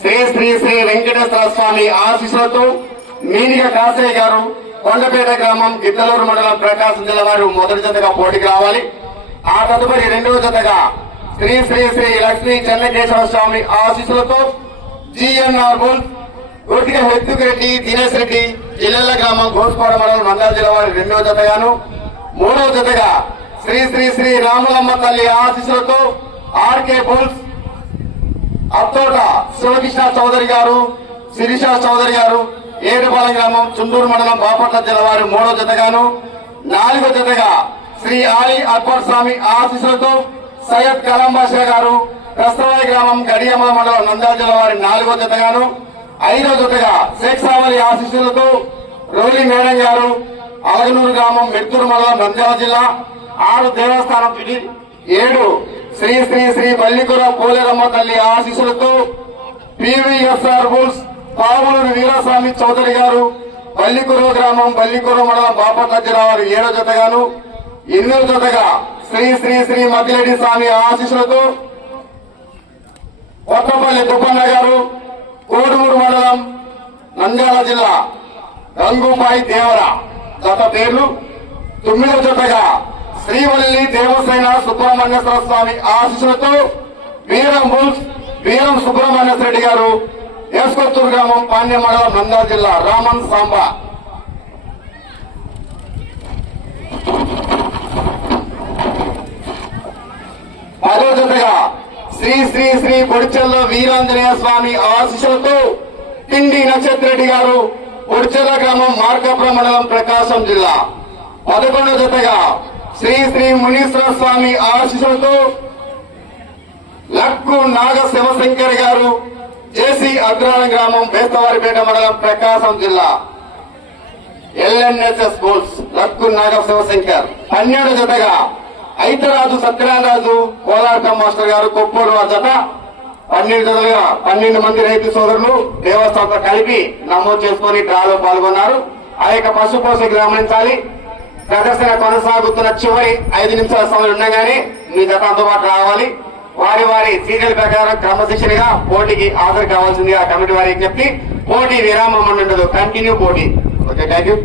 శ్రీ శ్రీ శ్రీ వెంకటేశ్వర స్వామి ఆశీస్సులతో మీనిగ కాసయ్య గారు కొండపేట గ్రామం గిద్దలూరు మండలం ప్రకాశం జిల్లా వారు మొదటి జతగా పోటీకి రావాలి. ఆ తదుపరి రెండవ జతగా శ్రీ శ్రీ శ్రీ లక్ష్మీ చెన్నకేశ్వర స్వామి ఆశీస్సులతో జిఎన్ఆర్ బుల్ గుర్తిగా హెత్తుకెరెడ్డి దినేష్ రెడ్డి జిల్లెల గ్రామం గోస్పాడ మండలం మండల జిల్లా వారి రెండవ జతగాను. మూడవ జతగా శ్రీ శ్రీ శ్రీ రాములమ్మ తల్లి ఆశీస్సులతో ఆర్కే బుల్స్ అత్తోట శివకృష్ణ చౌదరి గారు శిరీష చౌదరి గారు ఏడుపాలెం గ్రామం చుండూరు మండలం బాపట్ల జిల్లా వారి మూడో జతగాను. నాలుగో జతగా శ్రీ ఆలి అక్బర్ స్వామి ఆశీస్సులతో సయ్యద్ కలాం బాషా గారు ప్రస్తవాయి గ్రామం గడియమ్మ మండలం నంద్యాల జిల్లా వారి నాలుగో జతగాను. ఐదో జతగా షేక్ సావలి ఆశీస్సులతో రోలి మేడం గారు అలగనూరు గ్రామం మెత్తూరు మండలం నంద్యాల జిల్లా ఆరు దేవస్థానం ఏడు శ్రీ శ్రీ శ్రీ బల్లికుర పోలేరమ్మ తల్లి ఆశీస్సులతో పివిఎస్ఆర్ బుల్స్ పావులూరు వీరాస్వామి చౌదరి గారు బల్లికురు గ్రామం బల్లికురు మండలం బాపట్ల జిల్లా వారు ఏడో జతగాను ఎన్నో జతగా శ్రీ శ్రీ శ్రీ మద్దిరెడ్డి స్వామి ఆశీస్సులతో కొత్తపల్లి దుబ్బన్న గారు కోడుమూరు మండలం నంద్యాల జిల్లా రంగుపాయి దేవర. జత పేర్లు తొమ్మిదో జతగా శ్రీవల్లి దేవసేన సుబ్రహ్మణ్యేశ్వర స్వామి ఆశీస్సులతో వీరం బుల్స్ వీరం సుబ్రహ్మణ్యేశ్వర రెడ్డి గారు ఏసుకొత్తూరు గ్రామం పాండ్య మండలం జిల్లా రామన్ సాంబా. పదో జతగా శ్రీ శ్రీ శ్రీ పొడిచెల్ల వీరాంజనేయ స్వామి ఆశీస్సులతో పిండి నక్షత్ర రెడ్డి గారు బొడిచెల్ల గ్రామం మార్కాపురం మండలం ప్రకాశం జిల్లా. పదకొండో జతగా శ్రీ శ్రీ మునీశ్వర స్వామి ఆశీస్సులతో లక్కు నాగ శివశంకర్ గారు జేసీ అగ్రాల గ్రామం బేస్తవారిపేట మండలం ప్రకాశం జిల్లా. ఎల్ఎన్ఎస్ఎస్ గోల్స్ లక్కు నాగ శివశంకర్ పన్నెండు జతగా ఐతరాజు సత్యనారాజు కోలాటం మాస్టర్ గారు కొప్పూరు జత. పన్నెండు జతలుగా పన్నెండు మంది రైతు సోదరులు దేవస్థానంతో కలిపి నమోదు చేసుకుని డ్రాలో పాల్గొన్నారు. ఆ యొక్క పశు పోషకు గమనించాలి ప్రదర్శన కొనసాగుతున్న చివరి ఐదు నిమిషాల సమయం ఉండగానే మీ జత అందుబాటు రావాలి. వారి వారి సీరియల్ ప్రకారం క్రమశిక్షణగా పోటీకి హాజరు కావాల్సిందిగా కమిటీ వారికి చెప్పి పోటీ విరామం ఉండదు. కంటిన్యూ పోటీ. Okay thank you